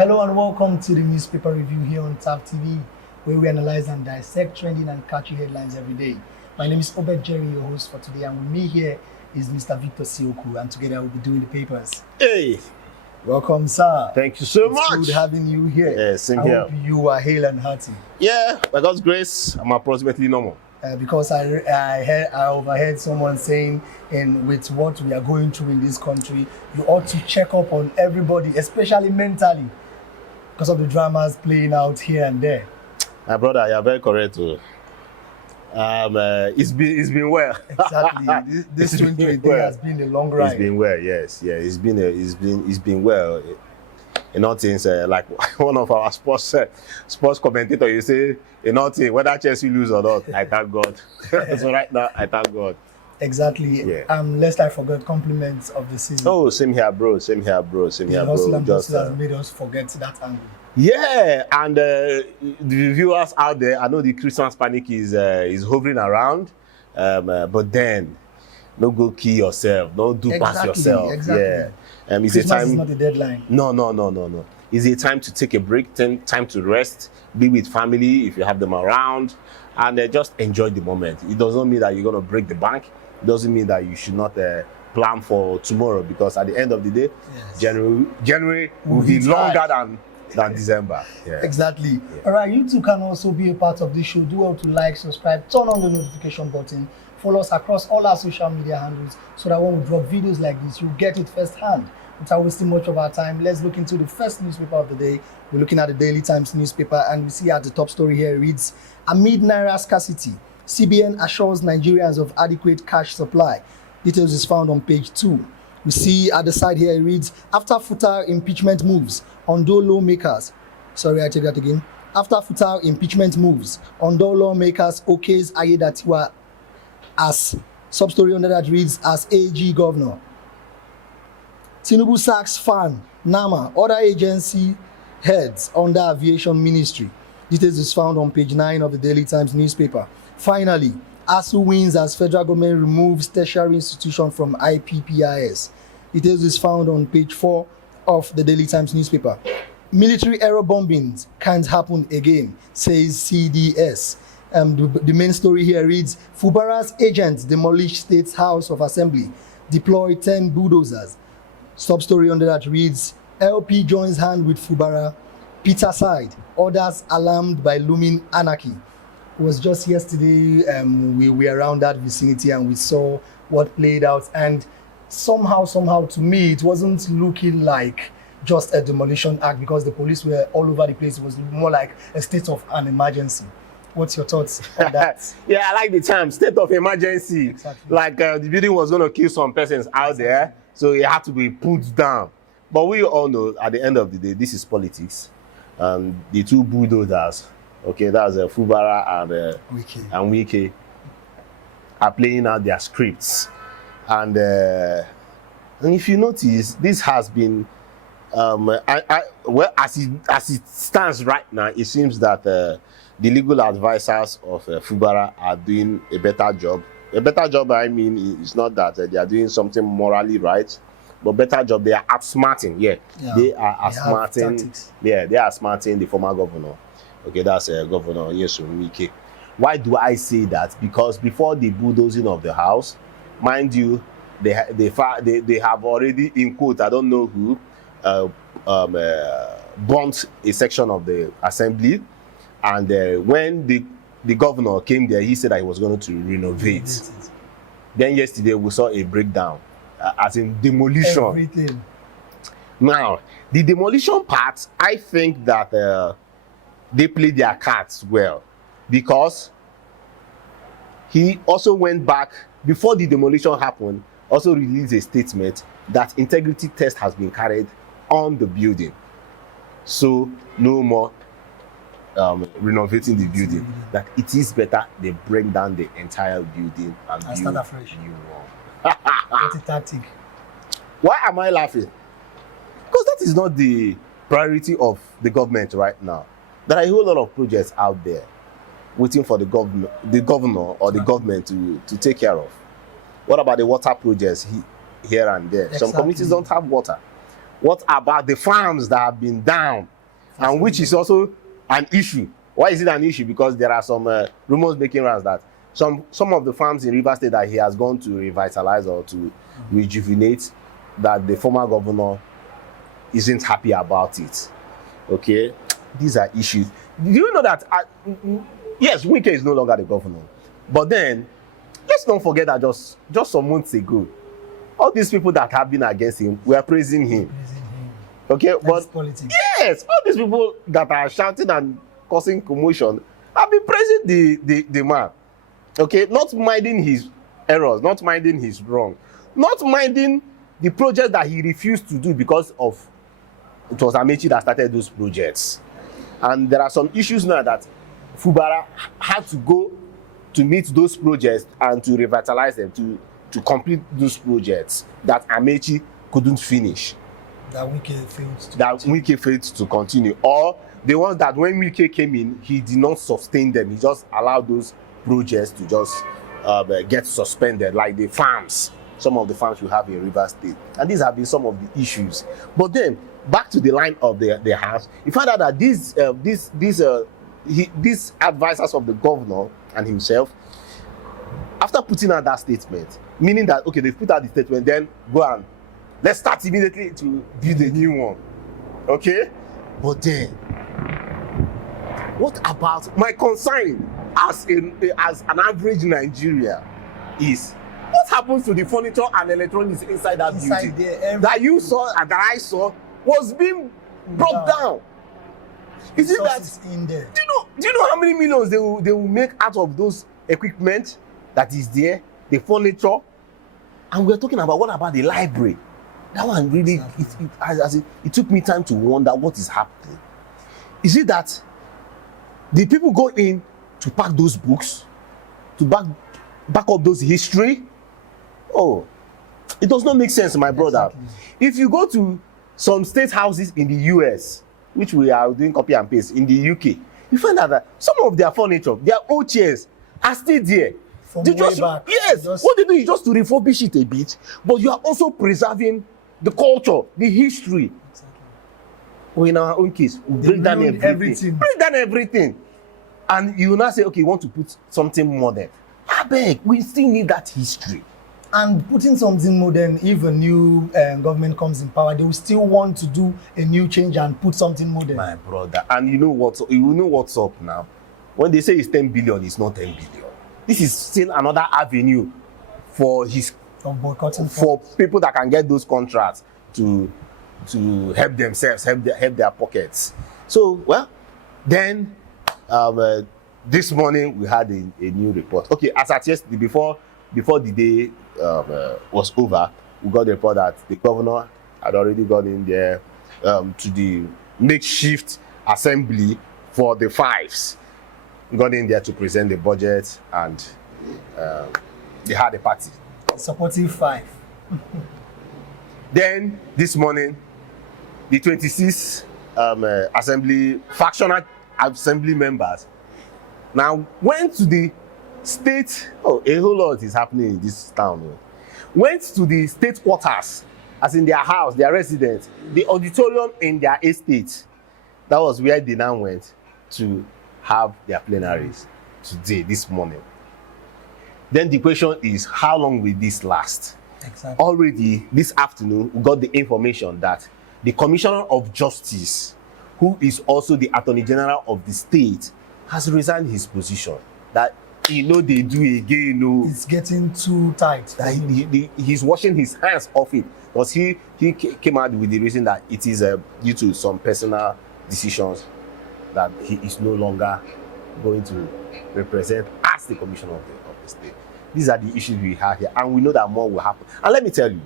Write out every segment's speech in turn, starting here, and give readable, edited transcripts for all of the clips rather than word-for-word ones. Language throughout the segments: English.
Hello and welcome to the newspaper review here on TAP TV, where we analyze and dissect trending and catchy headlines every day. My name is Obed Jerry, your host for today, and with me here is Mr. Victor Sioku, and together we'll be doing the papers. Hey! Welcome, sir. Thank you so much. It's good having you here. Yeah, same I here. hope you are hale and hearty. Yeah, by God's grace, I'm approximately normal. Because I overheard someone saying, with what we are going through in this country, you ought to check up on everybody, especially mentally, because of the dramas playing out here and there. My brother, you're very correct. It's been well. Exactly. This 2020 has been a long ride. It's been well, yes. Yeah, it's been well. In all things, like one of our sports commentators, you say, in all things, whether Chelsea lose or not, I thank God. So right now, I thank God. Exactly. Yeah. Lest I forget compliments of the season. Oh, same here, bro. Same here, bro. Same here, bro. Hustle and bustle has made us forget that angle. Yeah, and the viewers out there, I know the Christmas panic is hovering around, but then, don't go kill yourself. Don't do past yourself. Exactly. Yeah. It's Christmas a time. is not a deadline. No. It's a time to take a break, time to rest, be with family if you have them around, and just enjoy the moment. It doesn't mean that you're gonna break the bank. It doesn't mean that you should not plan for tomorrow, because at the end of the day, yes, January will be longer than December. Yeah. Exactly. Yeah. All right, you too can also be a part of this show. Do well to like, subscribe, turn on the notification button, follow us across all our social media handles, so that when we drop videos like this, you get it firsthand. Without wasting much of our time, let's look into the first newspaper of the day. We're looking at the Daily Times newspaper, and we see at the top story here, it reads, amid Naira scarcity, CBN assures Nigerians of adequate cash supply. Details is found on page 2. We see at the side here, it reads, after Futa impeachment moves, Ondo lawmakers. Sorry, I take that again. After Futa impeachment moves, Ondo lawmakers okays Ayedatiwa as, sub-story under that reads, as AG governor. Tinubu sacks FAN, NAMA, other agency heads under aviation ministry. Details is found on page 9 of the Daily Times newspaper. Finally, ASU wins as federal government removes tertiary institution from IPPIS. Details is found on page 4 of the Daily Times newspaper. Military aero bombings can't happen again, says CDS. The main story here reads, Fubara'S agents demolish State's House of Assembly, deploy 10 bulldozers. Sub-story under that reads, LP joins hand with Fubara, Peter side, others alarmed by looming anarchy. It was just yesterday, we were around that vicinity and we saw what played out, and somehow to me, it wasn't looking like just a demolition act, because the police were all over the place. It was more like a state of an emergency. What's your thoughts on that? Yeah, I like the term, state of emergency. Exactly. Like the building was going to kill some persons out there, so it had to be put down. But we all know, at the end of the day, this is politics. The two bulldozers, okay, that's Fubara and Wike, are playing out their scripts. And if you notice, this has been, well, as it stands right now, it seems that the legal advisors of Fubara are doing a better job. A better job, I mean, it's not that they are doing something morally right, but better job, they are outsmarting. They are outsmarting. They are outsmarting the former governor. Okay, that's Governor Wike. Why do I say that? Because before the bulldozing of the house, mind you, they have already, in quote, I don't know who, burnt a section of the assembly. And when the governor came there, he said that he was going to renovate. Then yesterday we saw a breakdown, as in demolition. Everything. Now, the demolition part, I think that they played their cards well, because he also went back, before the demolition happened, also released a statement that integrity test has been carried on the building. So no more renovating the building. That it is better they break down the entire building and start afresh. What a tactic. Why am I laughing? Because that is not the priority of the government right now. There are a whole lot of projects out there waiting for the governor or the government to take care of. What about the water projects here and there? Exactly. Some communities don't have water. What about the farms that have been down, and which is also an issue? Why is it an issue? Because there are some rumors making rounds that some of the farms in Rivers State that he has gone to revitalize or to rejuvenate, that the former governor isn't happy about it. Okay, these are issues. Do you know that? Yes, Wike is no longer the governor, but then let's not forget that just some months ago, all these people that have been against him were praising him. Okay, but politics. Yes, all these people that are shouting and causing commotion have been praising the man. Okay, not minding his errors, not minding his wrong, not minding the project that he refused to do because of it was Amechi that started those projects. And there are some issues now that Fubara had to go to meet those projects and to revitalize them, to complete those projects that Amechi couldn't finish. That Wike failed to continue. Or the ones that when Wike came in, he did not sustain them. He just allowed those projects to just get suspended, like the farms. Some of the farms you have in Rivers State. And these have been some of the issues. But then, back to the line of the house, you find out that these advisors of the governor and himself, after putting out that statement, meaning that, okay, they've put out the statement, then go and let's start immediately to build a new one. Okay? But then, what about my concern as an average Nigerian is, what happens to the furniture and electronics inside that building that you saw and that I saw was being brought down? Is it that in there? Do you know how many millions they will make out of those equipment that is there, the furniture? And we're talking about, what about the library? That one really, it took me time to wonder what is happening. Is it that the people go in to pack those books, to back up those history? Oh, it does not make sense, my brother. Exactly. If you go to some state houses in the US, which we are doing copy and paste in the UK, you find out that some of their furniture, their old chairs, are still there. From way back. Yes, what they do is just to refurbish it a bit, but you are also preserving the culture, the history. Exactly. Or in our own case, we break down everything. Break down everything. And you will now say, okay, you want to put something modern. I beg, we still need that history. And putting something modern, if a new government comes in power, they will still want to do a new change and put something modern. My brother, and you know what's up now? When they say it's 10 billion, it's not 10 billion. This is still another avenue for people that can get those contracts to help themselves, help their pockets. So, well, then this morning we had a new report. Okay, as at yesterday, before the day was over, we got the report that the governor had already gone in there to the makeshift assembly for the fives. Got in there to present the budget, and they had a party. Supportive five. Then this morning, the 26 factional assembly members now went to the state. Oh, a whole lot is happening in this town. Went to the state quarters, as in their house, their residence, the auditorium in their estate. That was where they now went to have their plenaries today, this morning. Then the question is, how long will this last? Exactly. Already this afternoon, we got the information that the Commissioner of Justice, who is also the Attorney General of the state, has resigned his position. That they do again. It's getting too tight. That he's washing his hands off it, because he came out with the reason that it is due to some personal decisions that he is no longer going to represent as the Commissioner of the state. These are the issues we have here, and we know that more will happen. And let me tell you,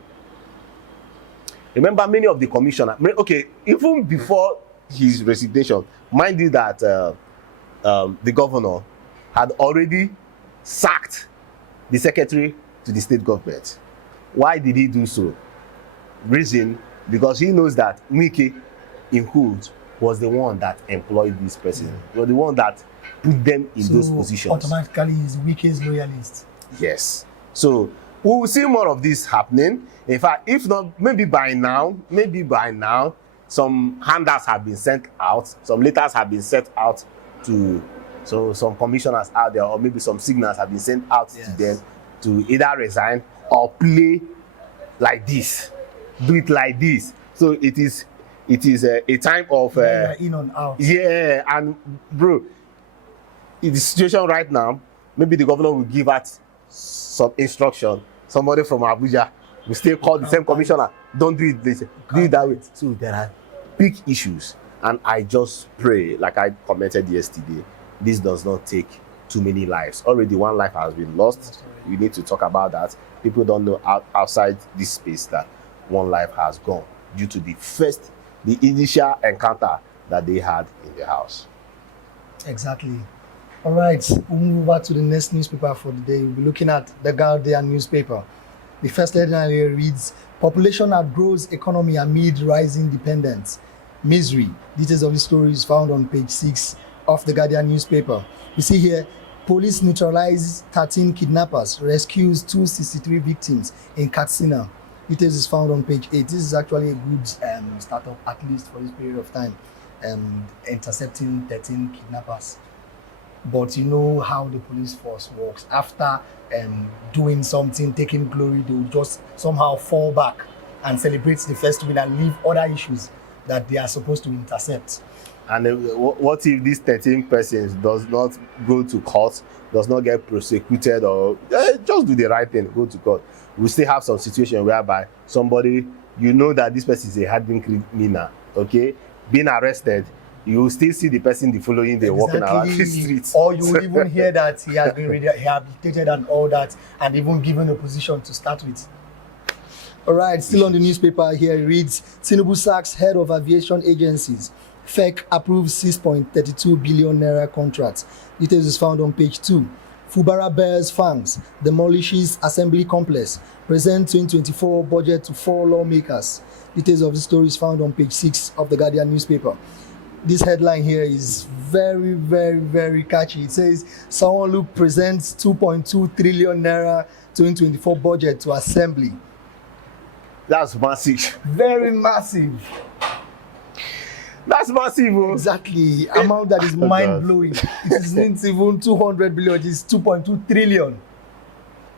remember, many of the commissioners, okay, even before his resignation, mind you that the governor had already sacked the secretary to the state government. Why did he do so? Reason, because he knows that Wike, in hood, was the one that employed this person, was the one that put them in those positions. Automatically, he's Wike's loyalist. Yes. So we will see more of this happening. In fact, if not, maybe by now, some handouts have been sent out, some letters have been sent out to some commissioners out there, or maybe some signals have been sent out to them to either resign or play like this, do it like this. So it is a time of in and out. Yeah, and bro, in the situation right now, maybe the governor will give out some instruction. Somebody from Abuja will still call the same commissioner. Don't do it this, do it that way. So there are big issues, and I just pray, like I commented yesterday, this does not take too many lives. Already one life has been lost. We need to talk about that. People don't know outside this space that one life has gone due to the initial encounter that they had in the house. Exactly. All right, we'll move over to the next newspaper for the day. We'll be looking at the Guardian newspaper. The first headline here reads, population outgrows economy amid rising dependence. Misery. Details of the story is found on page 6 of the Guardian newspaper. You see here, police neutralize 13 kidnappers, rescues 263 victims in Katsina. Details is found on page 8. This is actually a good startup, at least for this period of time, intercepting 13 kidnappers. But you know how the police force works. After doing something, taking glory, they will just somehow fall back and celebrate the first win and leave other issues that they are supposed to intercept. And what if these 13 persons does not go to court, does not get prosecuted, or just do the right thing, go to court? We still have some situation whereby somebody, you know that this person is a hardened criminal, okay, being arrested, you will still see the person the following day walking around the streets. Or you will even hear that he has been rehabilitated and all that, and even given a position to start with. All right, still on the newspaper here, it reads, Tinubu sacks head of aviation agencies. FEC approves 6.32 billion naira contracts. Details is found on page 2. Fubara'S bears fangs, demolishes assembly complex, present 2024 budget to 4 lawmakers. Details of the story is found on page 6 of the Guardian newspaper. This headline here is very, very, very catchy. It says, Sanwo-Olu presents 2.2 trillion naira 2024 budget to assembly. That's massive. Very massive. That's massive. Oh. Exactly. Amount that is mind-blowing. It isn't even 200 billion, it is 2.2 trillion.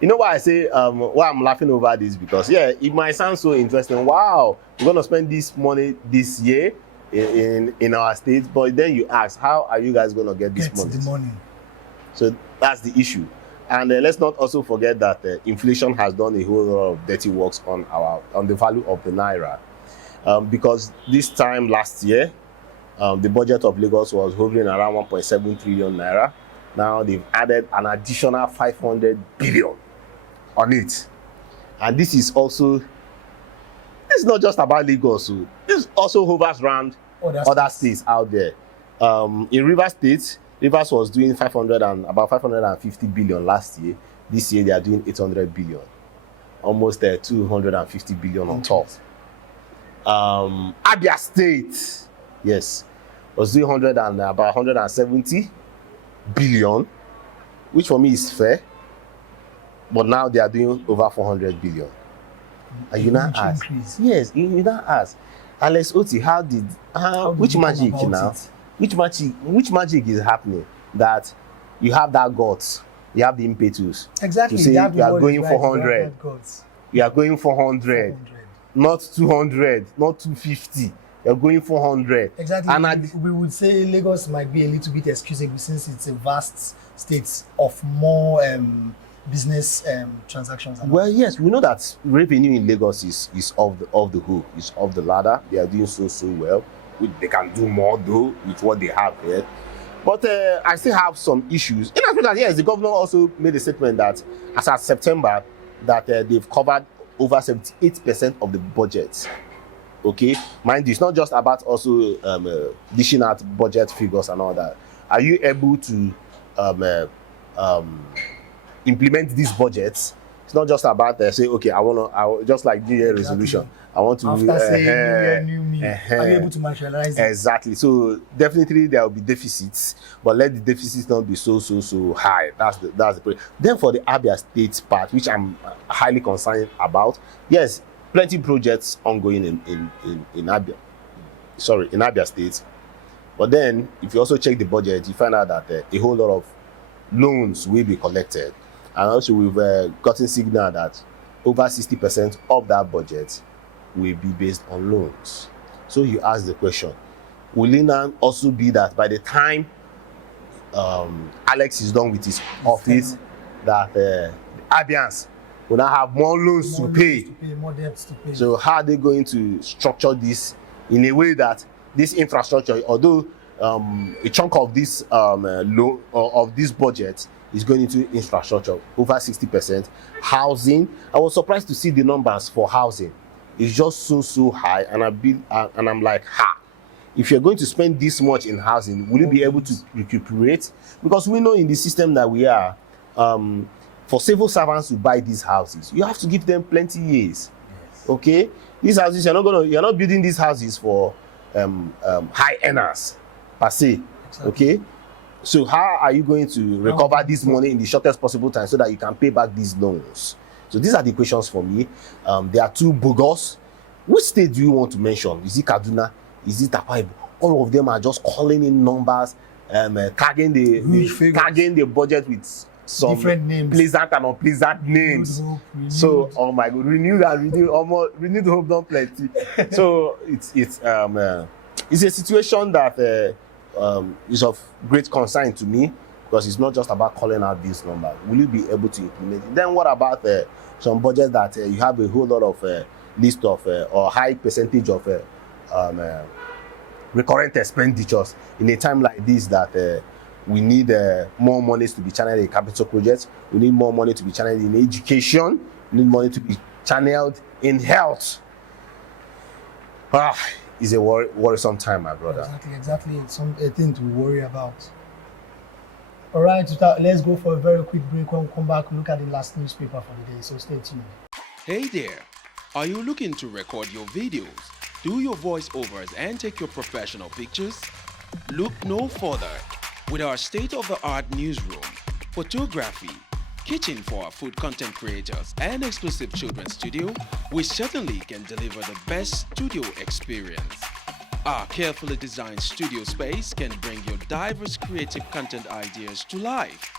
You know why I say why I'm laughing over this? Because yeah, it might sound so interesting. Wow, we're gonna spend this money this year in our state, but then you ask, how are you guys gonna get this money? So that's the issue. And let's not also forget that inflation has done a whole lot of dirty works on the value of the naira. Because this time last year, the budget of Lagos was hovering around 1.7 trillion naira. Now they've added an additional 500 billion on it. And this is not just about Lagos. This also hovers around other states out there. In Rivers State, Rivers was doing about 550 billion last year. This year they are doing 800 billion, almost 250 billion on top. Abia State, yes, was doing about 170 billion, which for me is fair. But now they are doing over 400 billion. And you now ask, yes, you now ask, Alex Oti, which magic now? Which magic is happening that you have that guts, you have the impetus exactly to say you are going 400, you are going 400, not 200, not 250, you're going 400. Exactly. And we would say Lagos might be a little bit excusable since it's a vast state of more business transactions. Well, yes, we know that revenue in Lagos is off the hook, is off the ladder. They are doing so well. They can do more though with what they have here. But I still have some issues. In as that, yes, the governor also made a statement that as of September, that they've covered over 78% of the budget. Okay, mind you, it's not just about also dishing out budget figures and all that. Are you able to implement these budgets It's not just about say, okay, just like New Year resolution. I want to After saying New Year, new me, are you able to materialize it? Exactly. So definitely there will be deficits, but let the deficits not be so high. That's the point. Then for the Abia State part, which I'm highly concerned about, yes, plenty projects ongoing in Abia. Sorry, in Abia State. But then if you also check the budget, you find out that a whole lot of loans will be collected. And also we've gotten signal that over 60% of that budget will be based on loans. So you ask the question, will it now also be that by the time Alex is done with his office, that Abians will now have more loans to pay, more debts to pay? So how are they going to structure this in a way that this infrastructure, although a chunk of this loan of this budget is going into infrastructure, over 60%, housing. I was surprised to see the numbers for housing. It's just so high, and I'm like, if you're going to spend this much in housing, will you be able to recuperate? Because we know in the system that we are, for civil servants to buy these houses, you have to give them plenty years. Yes. Okay, these houses, you're not building these houses for high earners per se. Exactly. Okay, so how are you going to recover this money in the shortest possible time so that you can pay back these loans? So these are the questions for me. There are two bogus. Which state do you want to mention? Is it Kaduna? Is it Akwa Ibom? All of them are just calling in numbers, tagging the budget with some different names, pleasant and unpleasant names. So, oh my God, renewed hope, not plenty. So it's a situation that is of great concern to me, because it's not just about calling out these numbers. Will you be able to implement it? Then what about some budget that you have a whole lot of list of or high percentage of recurrent expenditures in a time like this, that we need more money to be channeled in capital projects, we need more money to be channeled in education, we need money to be channeled in health. It's a worrisome time, my brother. Exactly. It's a thing to worry about. All right, let's go for a very quick break. When we come back, look at the last newspaper for the day, so stay tuned. Hey there, are you looking to record your videos, do your voiceovers, and take your professional pictures? Look no further. With our state-of-the-art newsroom, photography, kitchen for our food content creators, and exclusive children's studio, we certainly can deliver the best studio experience. Our carefully designed studio space can bring your diverse creative content ideas to life.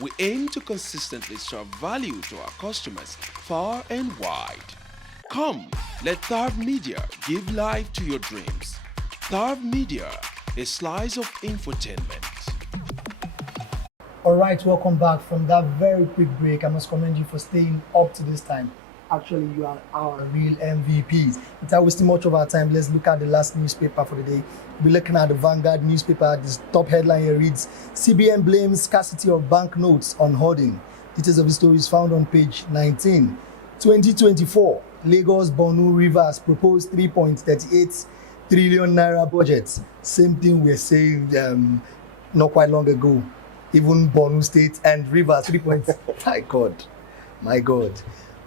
We aim to consistently serve value to our customers far and wide. Come, let Tharv Media give life to your dreams. Tharv Media, a slice of infotainment. All right, welcome back from that very quick break. I must commend you for staying up to this time. Actually, you are our real MVPs. Without wasting much of our time, let's look at the last newspaper for the day. We're looking at the Vanguard newspaper. This top headline here reads, CBN blames scarcity of banknotes on hoarding. Details of the story is found on page 19. 2024, Lagos, Borno, Rivers proposed 3.38 trillion naira budget. Same thing we were saying not quite long ago. Even Borno State and Rivers, 3 points. My God.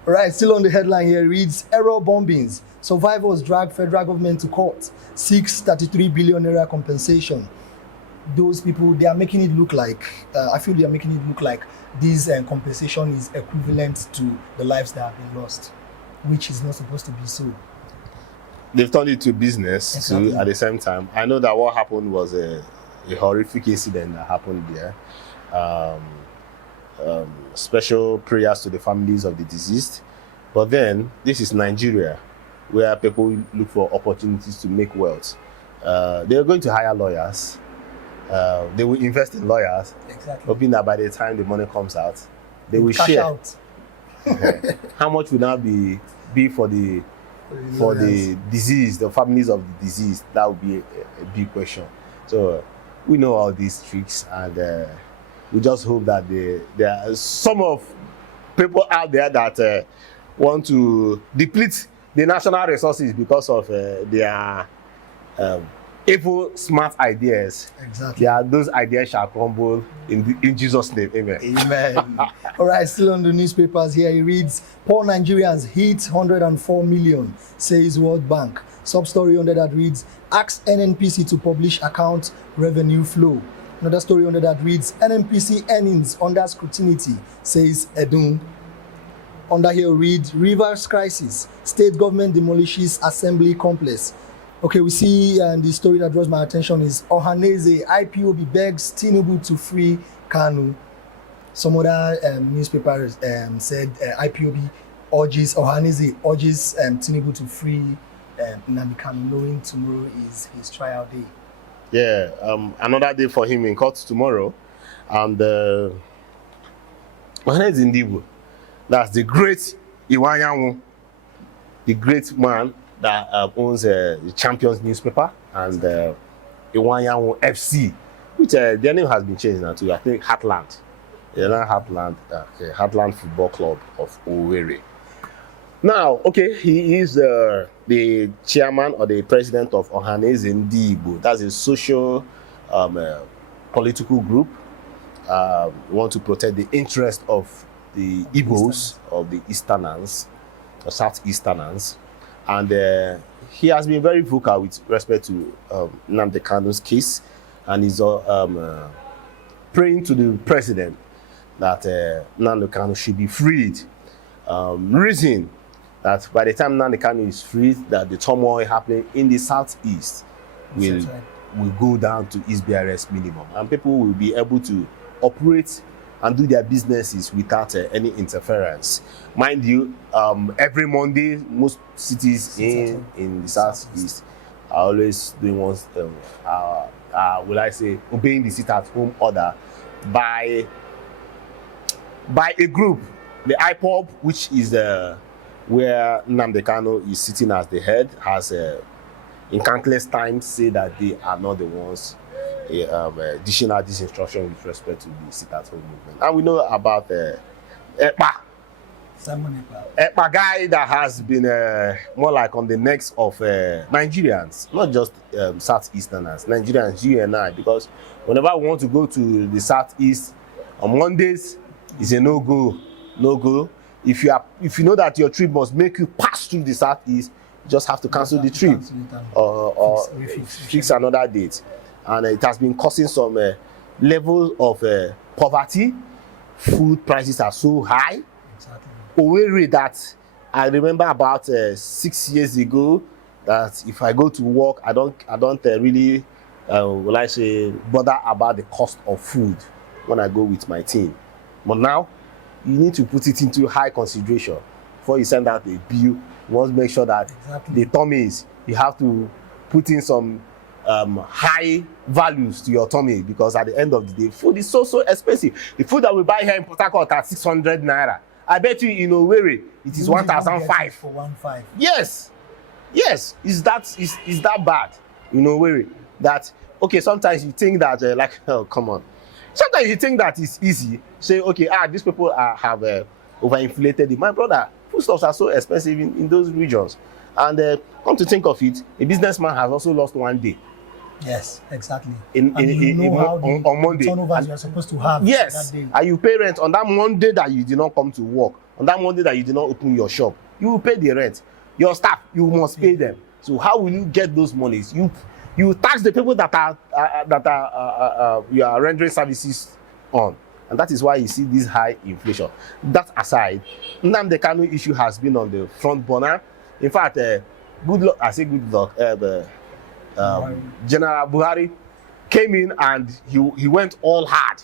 All right, still on the headline here reads, error bombings. Survivors drag federal government to court. 633 billion naira compensation. Those people, they are making it look like, I feel they are making it look like this compensation is equivalent to the lives that have been lost, which is not supposed to be so. They've turned it to business. Exactly. Too, at the same time. I know that what happened was a horrific incident that happened there. Special prayers to the families of the deceased. But then, this is Nigeria, where people look for opportunities to make wealth. They are going to hire lawyers. They will invest in lawyers, exactly, hoping that by the time the money comes out, they will cash share. Out. How much will now be for the deceased, the families of the deceased? That would be a big question. So we know all these tricks, and we just hope that there are some of people out there that want to deplete the national resources because of their evil, smart ideas. Exactly. Yeah, those ideas shall crumble in Jesus' name. Amen. Amen. All right, still on the newspapers here, it reads, poor Nigerians hit 104 million, says World Bank. Sub-story under that reads, asks NNPC to publish account revenue flow. Another story under that reads, NNPC earnings under scrutiny, says Edun. Under here reads, Rivers crisis, state government demolishes assembly complex. Okay, we see the story that draws my attention is Ohaneze, IPOB begs Tinubu to free Kanu. Some other newspapers said IPOB Ohaneze urges Tinubu to free Nnamdi Kanu, knowing tomorrow is his trial day. Yeah, another day for him in court tomorrow. And Ohaneze Ndibu, that's the great Iwanyanwu, the great man that owns the Champions newspaper, and Iwanyanwu FC, which their name has been changed now to, I think, Heartland. Heartland Football Club of Owerri. Now, okay, he is the chairman or the president of Ohaneze Ndibu. That's a social political group. We want to protect the interest of the Igbos, of the Easterners, or Southeasterners. And he has been very vocal with respect to Nnamdi Kanu's case, and he's praying to the president that Nnamdi Kanu should be freed. Reason that by the time Nnamdi Kanu is freed, that the turmoil happening in the southeast will go down to its barest minimum, and people will be able to operate and do their businesses without any interference. Mind you, every Monday, most cities in the southeast are always doing obeying the sit-at-home order by a group, the IPOB, which is where Nnamdi Kanu is sitting as the head, has in countless times said that they are not the ones dishing out this instruction with respect to the sit-at-home movement. And we know about Simon Ekpa guy that has been more like on the necks of Nigerians, not just Southeasterners, Nigerians, you and I, because whenever we want to go to the Southeast on Mondays, it's a no-go. If you know that your trip must make you pass through the Southeast, you just have to cancel the trip or fix another date. And it has been causing some level of poverty. Food prices are so high. Exactly. Owerri, that I remember about 6 years ago, that if I go to work, I don't really bother about the cost of food when I go with my team. But now you need to put it into high consideration before you send out a bill. You want to make sure that the tummies, you have to put in some high values to your tummy, because at the end of the day, food is so expensive. The food that we buy here in Port Harcourt at 600 naira, I bet you in Owerri it is 1,005 for 1,500. Yes, is that bad in Owerri? That okay, sometimes you think that oh, come on, sometimes you think that it's easy, say okay, these people have overinflated it. My brother, foodstuffs are so expensive in those regions. And come to think of it, a businessman has also lost one day. Yes, exactly. On Monday. Turnovers you are supposed to have yes, that day. And you pay rent on that Monday that you did not come to work, on that Monday that you did not open your shop. You will pay the rent. Your staff, you must pay them. So how will you get those monies? You tax the people that you are rendering services on, and that is why you see this high inflation. That aside, Nnamdi Kanu issue has been on the front burner. In fact, good luck. General Buhari came in and he went all hard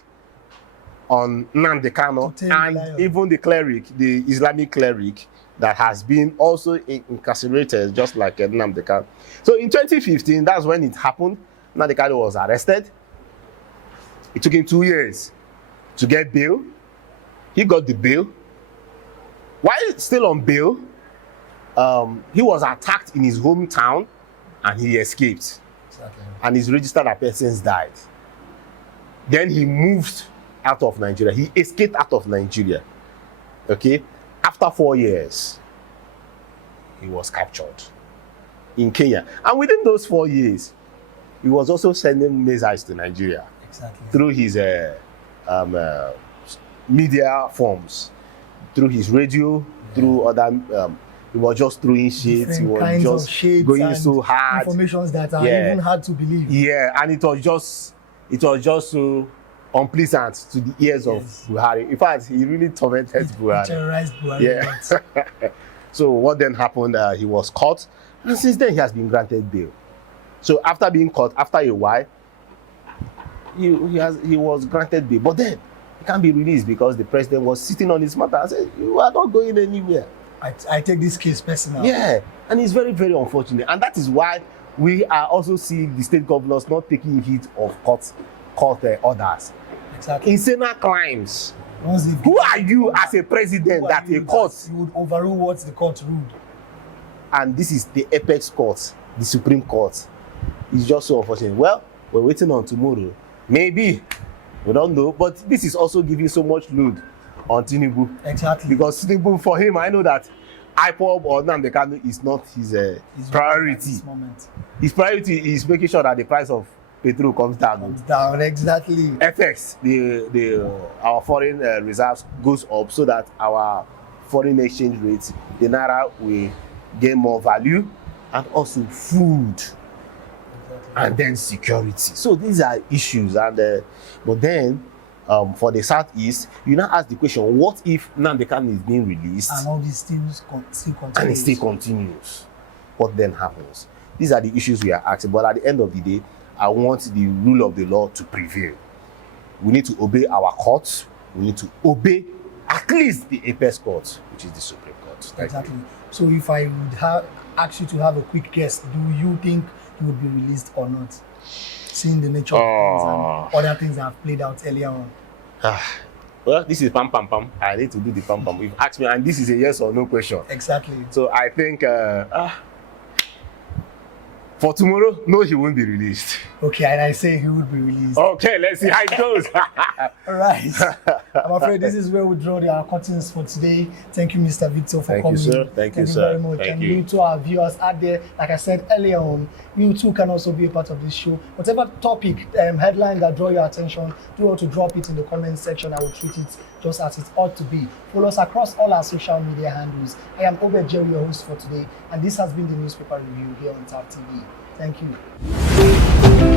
on Nnamdi Kanu, and even the cleric, the Islamic cleric that has been also incarcerated, just like Nnamdi Kanu. So in 2015, that's when it happened. Nnamdi Kanu was arrested. It took him 2 years to get bail. He got the bail. While still on bail, he was attacked in his hometown and he escaped. Exactly. And his registered persons died. Then he moved out of Nigeria. He escaped out of Nigeria. Okay? After 4 years, he was captured in Kenya. And within those 4 years, he was also sending missiles to Nigeria Exactly. through his media forms, through his radio, through other. He was just throwing shades. He Different was kinds of just shades going and so hard. Informations that are Yeah. even hard to believe. Yeah, and it was just so unpleasant to the ears of Yes. Buhari. In fact, he really tormented He Buhari. terrorized Buhari. Yeah. But So what then happened? He was caught, and since then he has been granted bail. So after being caught, after a while, he was granted bail. But then he can't be released because the president was sitting on his matter and said, "You are not going anywhere." I take this case personal. Yeah, and it's very, very unfortunate, and that is why we are also seeing the state governors not taking heed of court orders. Exactly. Insanal crimes. Once they've Who are you as a president Who are that you a court, that you would overrule what the court ruled? and this is the apex court, the Supreme Court? It's just so unfortunate. Well, we're waiting on tomorrow. Maybe, we don't know, but this is also giving so much load on Tinubu. Exactly. Because Tinubu, for him, I know that IPOB or Nnamdi Kanu is not his It's at priority. this moment. His priority is making sure that the price of petrol comes down. Comes down. Exactly. FX, our foreign reserves goes up so that our foreign exchange rates, the naira, will gain more value, and also food, and then security. So these are issues, and but then for the Southeast, you now ask the question: what if Nnamdi Kanu is being released And all these things still continue. and it still continues? What then happens? These are the issues we are asking. But at the end of the day, I want the rule of the law to prevail. We need to obey our courts. We need to obey at least the apex court, which is the Supreme Court. Thank you. Exactly. So if I would ask you to have a quick guess, do you think he would be released or not? Seeing the nature of things and other things that have played out earlier on. Well, this is pam pam pam. I need to do the pam pam. If you ask me, and this is a yes or no question. Exactly. So I think for tomorrow, no, he won't be released. Okay, and I say he would be released. Okay, let's see how it goes. All right. I'm afraid this is where we draw our curtains for today. Thank you, Mr. Victor, for Thank you, coming. sir. Thank you, sir. very much. Thank and you. to our viewers out there, like I said earlier on, you too can also be a part of this show. Whatever topic, headline that draw your attention, do want to drop it in the comment section. I will treat it just as it ought to be. Follow us across all our social media handles. I am Obed Jerry, your host for today, and this has been the newspaper review here on TAP TV. Thank you.